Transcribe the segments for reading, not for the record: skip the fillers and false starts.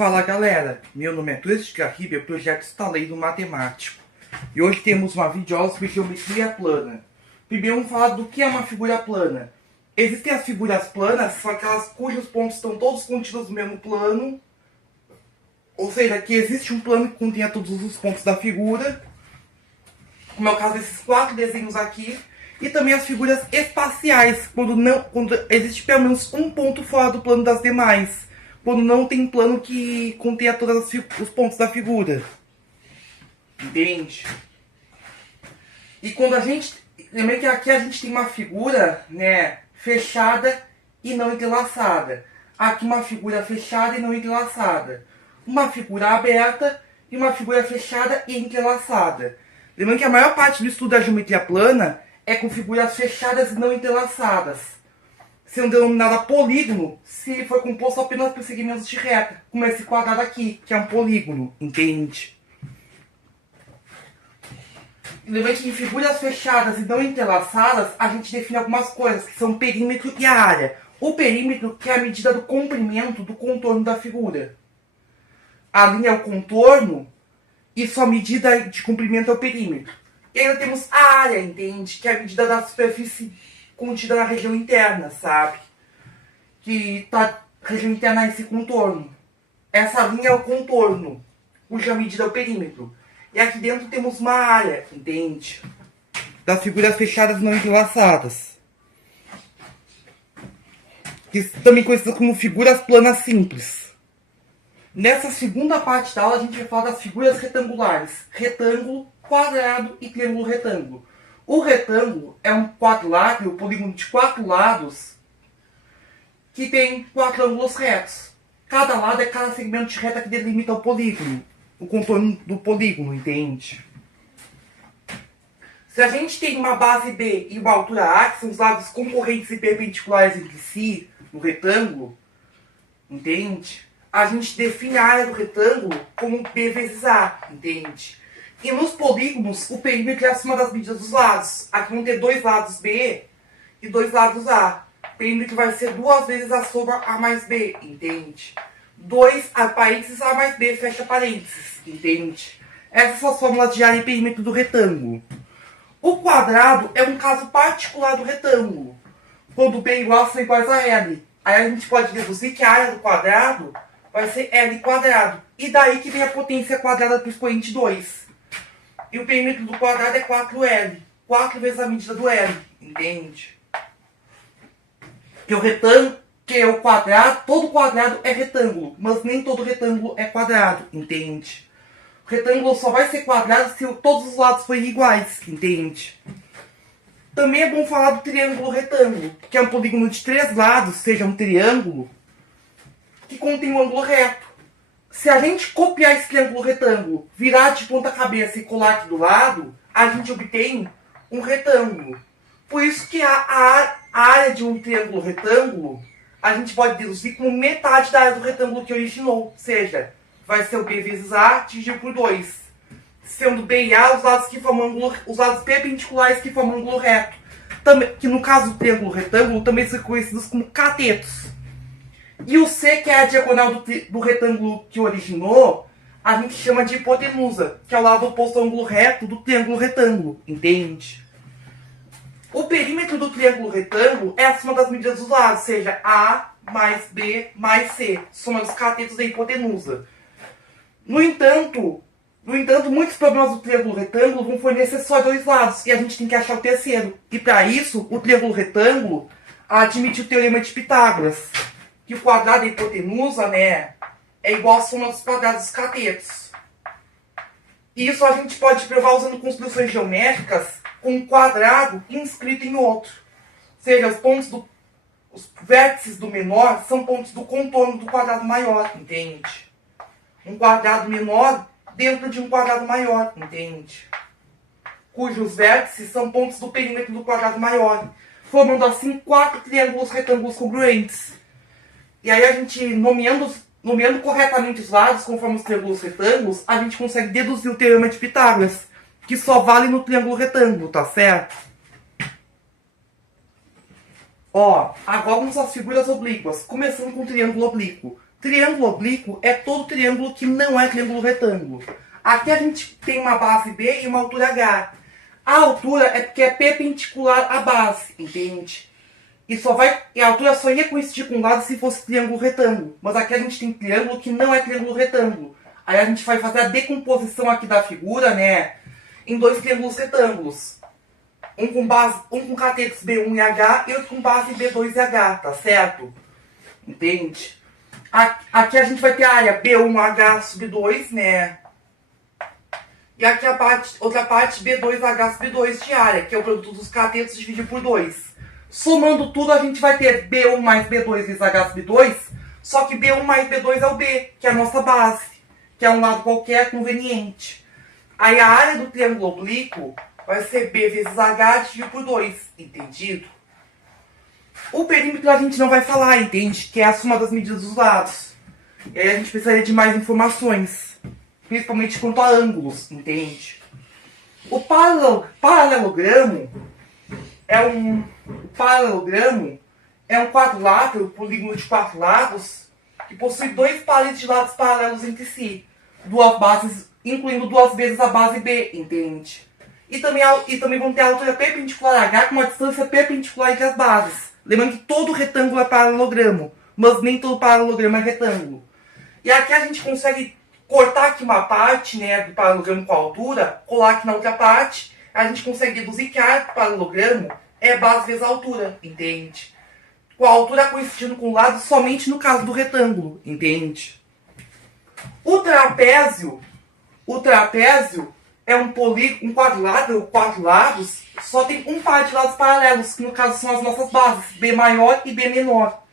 Fala galera, meu nome é Cleiton Garribe, projeto Estaleiro Matemático. E hoje temos uma videoaula sobre geometria plana. Primeiro vamos falar do que é uma figura plana. Existem as figuras planas, são aquelas cujos pontos estão todos contidos no mesmo plano. Ou seja, que existe um plano que contenha todos os pontos da figura. Como é o caso desses 4 desenhos aqui. E também as figuras espaciais, quando existe pelo menos um ponto fora do plano das demais. Quando não tem plano que contenha todos os pontos da figura. Entende? E quando a gente... Lembra que aqui a gente tem uma figura, né, fechada e não entrelaçada. Aqui uma figura fechada e não entrelaçada. Uma figura aberta e uma figura fechada e entrelaçada. Lembrando que a maior parte do estudo da geometria plana é com figuras fechadas e não entrelaçadas, sendo denominada polígono se ele for composto apenas por segmentos de reta, como esse quadrado aqui, que é um polígono, entende? Lembrando que em figuras fechadas e não entrelaçadas, a gente define algumas coisas, que são o perímetro e a área. O perímetro, que é a medida do comprimento do contorno da figura. A linha é o contorno e sua medida de comprimento é o perímetro. E ainda temos a área, entende? Que é a medida da superfície contida na região interna, sabe? Que tá região interna esse contorno. Essa linha é o contorno, cuja medida é o perímetro. E aqui dentro temos uma área, entende? Das figuras fechadas não entrelaçadas. Que também conhecidas como figuras planas simples. Nessa segunda parte da aula a gente vai falar das figuras retangulares. Retângulo, quadrado e triângulo retângulo. O retângulo é um quadrilátero, um polígono de 4 lados, que tem 4 ângulos retos. Cada lado é cada segmento de reta que delimita o polígono, o contorno do polígono, entende? Se a gente tem uma base B e uma altura A, que são os lados concorrentes e perpendiculares entre si, no retângulo, entende? A gente define a área do retângulo como B vezes A, entende? E nos polígonos, o perímetro é acima das medidas dos lados. Aqui vão ter 2 lados B e 2 lados A. O perímetro vai ser 2 vezes a soma A mais B, entende? 2 a parênteses A mais B, fecha parênteses, entende? Essas são as fórmulas de área e perímetro do retângulo. O quadrado é um caso particular do retângulo, quando B e igual são iguais a L. Aí a gente pode deduzir que a área do quadrado vai ser L quadrado. E daí que vem a potência quadrada do expoente 2. E o perímetro do quadrado é 4L. 4 vezes a medida do L. Entende? Que o retângulo, que o quadrado, todo quadrado é retângulo. Mas nem todo retângulo é quadrado. Entende? O retângulo só vai ser quadrado se todos os lados forem iguais. Entende? Também é bom falar do triângulo retângulo. Que é um polígono de 3 lados, seja um triângulo, que contém um ângulo reto. Se a gente copiar esse triângulo retângulo, virar de ponta cabeça e colar aqui do lado, a gente obtém um retângulo. Por isso que a área de um triângulo retângulo, a gente pode deduzir como metade da área do retângulo que originou. Ou seja, vai ser o B vezes A dividido por 2. Sendo B e A os lados perpendiculares que formam ângulo reto. Também, que no caso do triângulo retângulo também são conhecidos como catetos. E o C, que é a diagonal do retângulo que originou, a gente chama de hipotenusa, que é o lado oposto ao ângulo reto do triângulo retângulo, entende? O perímetro do triângulo retângulo é a soma das medidas dos lados, seja A mais B mais C, soma dos catetos da hipotenusa. No entanto, muitos problemas do triângulo retângulo vão fornecer só 2 lados, e a gente tem que achar o terceiro. E para isso, o triângulo retângulo admite o teorema de Pitágoras, que o quadrado da hipotenusa, né, é igual à soma dos quadrados dos catetos. Isso a gente pode provar usando construções geométricas com um quadrado inscrito em outro. Ou seja, os vértices do menor são pontos do contorno do quadrado maior, entende? Um quadrado menor dentro de um quadrado maior, entende? Cujos vértices são pontos do perímetro do quadrado maior, formando assim 4 triângulos retângulos congruentes. E aí a gente, nomeando corretamente os lados, conforme os triângulos retângulos, a gente consegue deduzir o teorema de Pitágoras, que só vale no triângulo retângulo, tá certo? Ó, agora vamos às figuras oblíquas, começando com o triângulo oblíquo. Triângulo oblíquo é todo triângulo que não é triângulo retângulo. Aqui a gente tem uma base B e uma altura H. A altura é porque é perpendicular à base, entende? E a altura só ia coincidir com o lado se fosse triângulo retângulo. Mas aqui a gente tem triângulo que não é triângulo retângulo. Aí a gente vai fazer a decomposição aqui da figura, né? Em dois triângulos retângulos. Um com catetos B1 e H e outro com base B2 e H, tá certo? Entende? Aqui a gente vai ter a área B1H sub 2, né? E aqui outra parte B2H sub 2 de área, que é o produto dos catetos dividido por 2. Somando tudo, a gente vai ter B1 mais B2 vezes H sub 2, só que B1 mais B2 é o B, que é a nossa base, que é um lado qualquer conveniente. Aí a área do triângulo oblíquo vai ser B vezes H dividido por 2, entendido? O perímetro a gente não vai falar, entende? Que é a soma das medidas dos lados. E aí a gente precisaria de mais informações, principalmente quanto a ângulos, entende? O paralelogramo é um quadrilátero, polígono de 4 lados, que possui dois pares de lados paralelos entre si, duas bases, incluindo duas vezes a base B, entende? E também vão ter a altura perpendicular a H com uma distância perpendicular entre as bases. Lembrando que todo retângulo é paralelogramo, mas nem todo paralelogramo é retângulo. E aqui a gente consegue cortar aqui uma parte, né, do paralelogramo com a altura, colar aqui na outra parte, a gente consegue deduzir que a área do paralelogramo é base vezes a altura, entende? Com a altura coincidindo com o lado somente no caso do retângulo, entende? O trapézio é um quadrilátero, 4 lados, só tem um par de lados paralelos, que no caso são as nossas bases, B maior e B menor.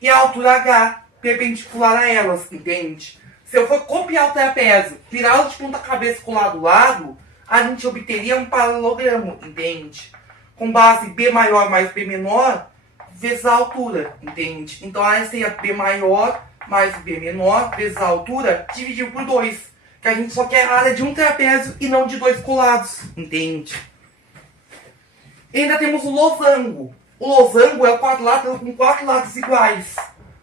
E a altura H, perpendicular a elas, entende? Se eu for copiar o trapézio, virá-lo de ponta cabeça com o lado, a gente obteria um paralelogramo, entende? Com base B maior mais B menor, vezes a altura, entende? Então a área seria B maior mais B menor, vezes a altura, dividido por 2. Que a gente só quer a área de um trapézio e não de dois colados, entende? E ainda temos o losango. O losango é o quadrilátero com 4 lados iguais,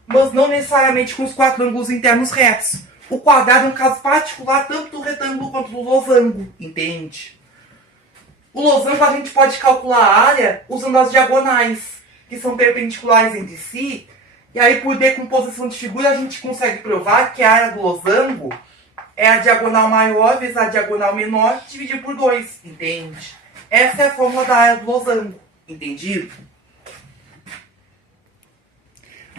mas não necessariamente com os 4 ângulos internos retos. O quadrado é um caso particular tanto do retângulo quanto do losango, entende? O losango a gente pode calcular a área usando as diagonais, que são perpendiculares entre si, e aí por decomposição de figura a gente consegue provar que a área do losango é a diagonal maior vezes a diagonal menor dividido por 2, entende? Essa é a fórmula da área do losango, entendido?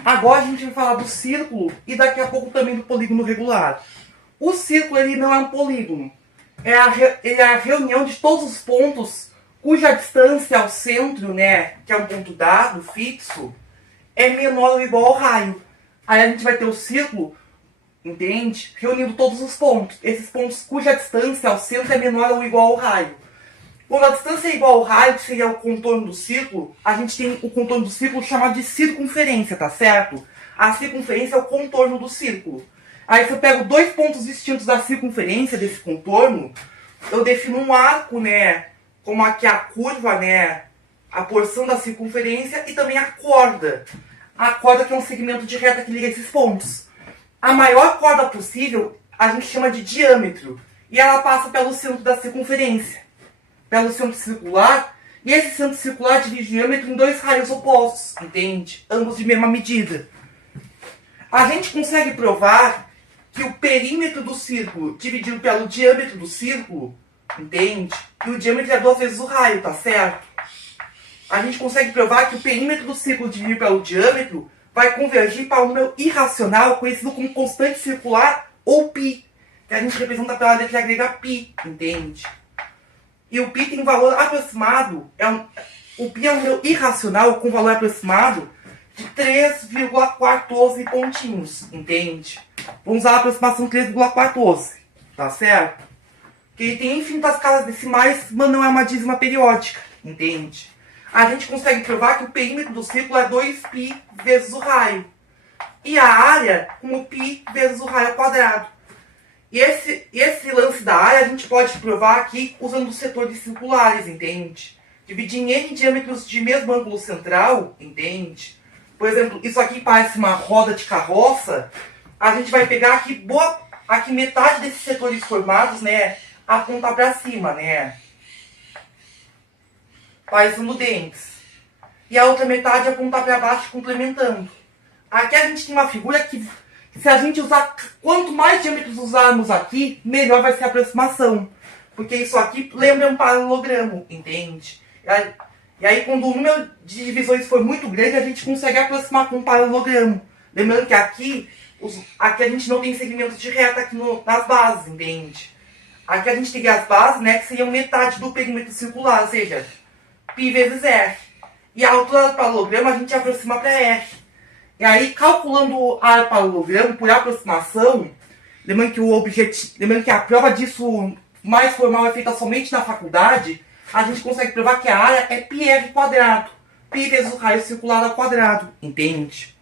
Agora a gente vai falar do círculo e daqui a pouco também do polígono regular. O círculo ele não é um polígono. Ele é a reunião de todos os pontos cuja distância ao centro, né, que é um ponto dado, fixo, é menor ou igual ao raio. Aí a gente vai ter o círculo, entende? Reunindo todos os pontos. Esses pontos cuja distância ao centro é menor ou igual ao raio. Quando a distância é igual ao raio, que seria o contorno do círculo, a gente tem o contorno do círculo chamado de circunferência, tá certo? A circunferência é o contorno do círculo. Aí se eu pego dois pontos distintos da circunferência desse contorno, eu defino um arco, né? Como aqui a curva, né? A porção da circunferência e também a corda. A corda que é um segmento de reta que liga esses pontos. A maior corda possível a gente chama de diâmetro. E ela passa pelo centro da circunferência. Pelo centro circular. E esse centro circular divide o diâmetro em dois raios opostos, entende? Ambos de mesma medida. A gente consegue provar que o perímetro do círculo dividido pelo diâmetro do círculo, entende? E o diâmetro é 2 vezes o raio, tá certo? A gente consegue provar que o perímetro do círculo dividido pelo diâmetro vai convergir para um número irracional conhecido como constante circular ou π, que a gente representa pela letra grega π, entende? E o π tem um valor aproximado, o π é um número irracional com valor aproximado de 3,14 pontinhos, entende? Vamos usar a aproximação 3,14, tá certo? Que ele tem infinitas casas decimais, mas não é uma dízima periódica, entende? A gente consegue provar que o perímetro do círculo é 2π vezes o raio. E a área como π vezes o raio ao quadrado. E esse lance da área a gente pode provar aqui usando os setores circulares, entende? Dividir em n diâmetros de mesmo ângulo central, entende? por exemplo, isso aqui parece uma roda de carroça, a gente vai pegar aqui metade desses setores formados, né, apontar para cima, né, parecendo dentes. E a outra metade apontar para baixo, complementando. Aqui a gente tem uma figura que, se a gente usar, quanto mais diâmetros usarmos aqui, melhor vai ser a aproximação. Porque isso aqui lembra um paralelogramo, entende? E aí quando o número de divisões for muito grande, a gente consegue aproximar com um paralelogramo. Lembrando que aqui a gente não tem segmentos de reta aqui nas bases, entende? Aqui a gente teria as bases, né, que seriam metade do perímetro circular, ou seja, π vezes R. E a altura do paralelogramo a gente aproxima para R. E aí, calculando o ar paralelogramo por aproximação, lembrando que a prova disso mais formal é feita somente na faculdade, a gente consegue provar que a área é πr², π vezes o raio circular ao quadrado, entende?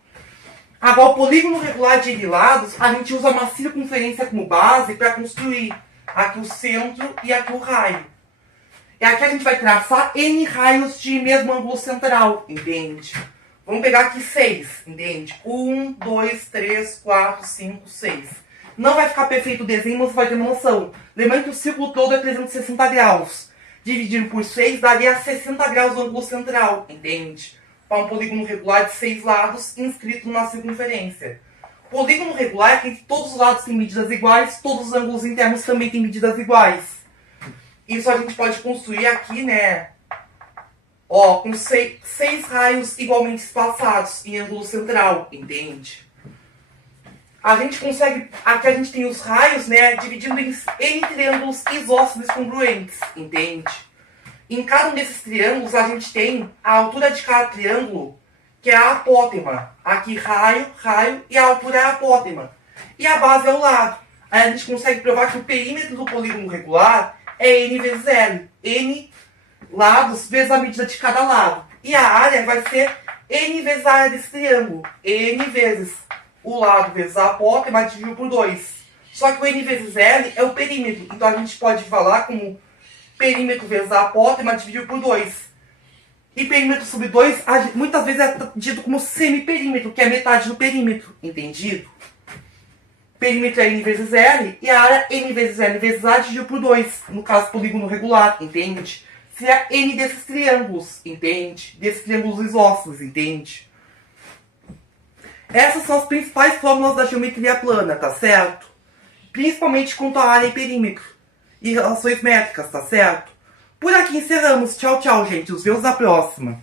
Agora, o polígono regular de N lados, a gente usa uma circunferência como base para construir aqui o centro e aqui o raio. E aqui a gente vai traçar N raios de mesmo ângulo central, entende? Vamos pegar aqui 6, entende? 1, 2, 3, 4, 5, 6. Não vai ficar perfeito o desenho, mas você vai ter uma noção. Lembrando que o círculo todo é 360 graus. Dividido por 6 daria 60 graus o ângulo central, entende? Para um polígono regular de 6 lados inscrito numa circunferência. Polígono regular é que todos os lados têm medidas iguais, todos os ângulos internos também têm medidas iguais. Isso a gente pode construir aqui, né? Ó, com 6 raios igualmente espaçados em ângulo central, entende? A gente consegue... Aqui a gente tem os raios, né? Dividindo em triângulos isósceles congruentes, entende? Em cada um desses triângulos a gente tem a altura de cada triângulo, que é a apótema. Aqui raio, raio, e a altura é a apótema. E a base é o lado. Aí a gente consegue provar que o perímetro do polígono regular é N vezes L. N lados vezes a medida de cada lado. E a área vai ser N vezes a área desse triângulo. N vezes o lado vezes a apótema dividido por 2. Só que o N vezes L é o perímetro. Então a gente pode falar como perímetro vezes a apótema dividido por 2. E perímetro sobre 2 muitas vezes é dito como semiperímetro, que é metade do perímetro. Entendido? Perímetro é N vezes L e a área N vezes L vezes A dividido por 2. No caso, polígono regular, entende? Seria N desses triângulos, entende? Desses triângulos isósceles, entende? Essas são as principais fórmulas da geometria plana, tá certo? Principalmente quanto à área e perímetro. E relações métricas, tá certo? Por aqui encerramos. Tchau, tchau, gente. Os vemos na próxima.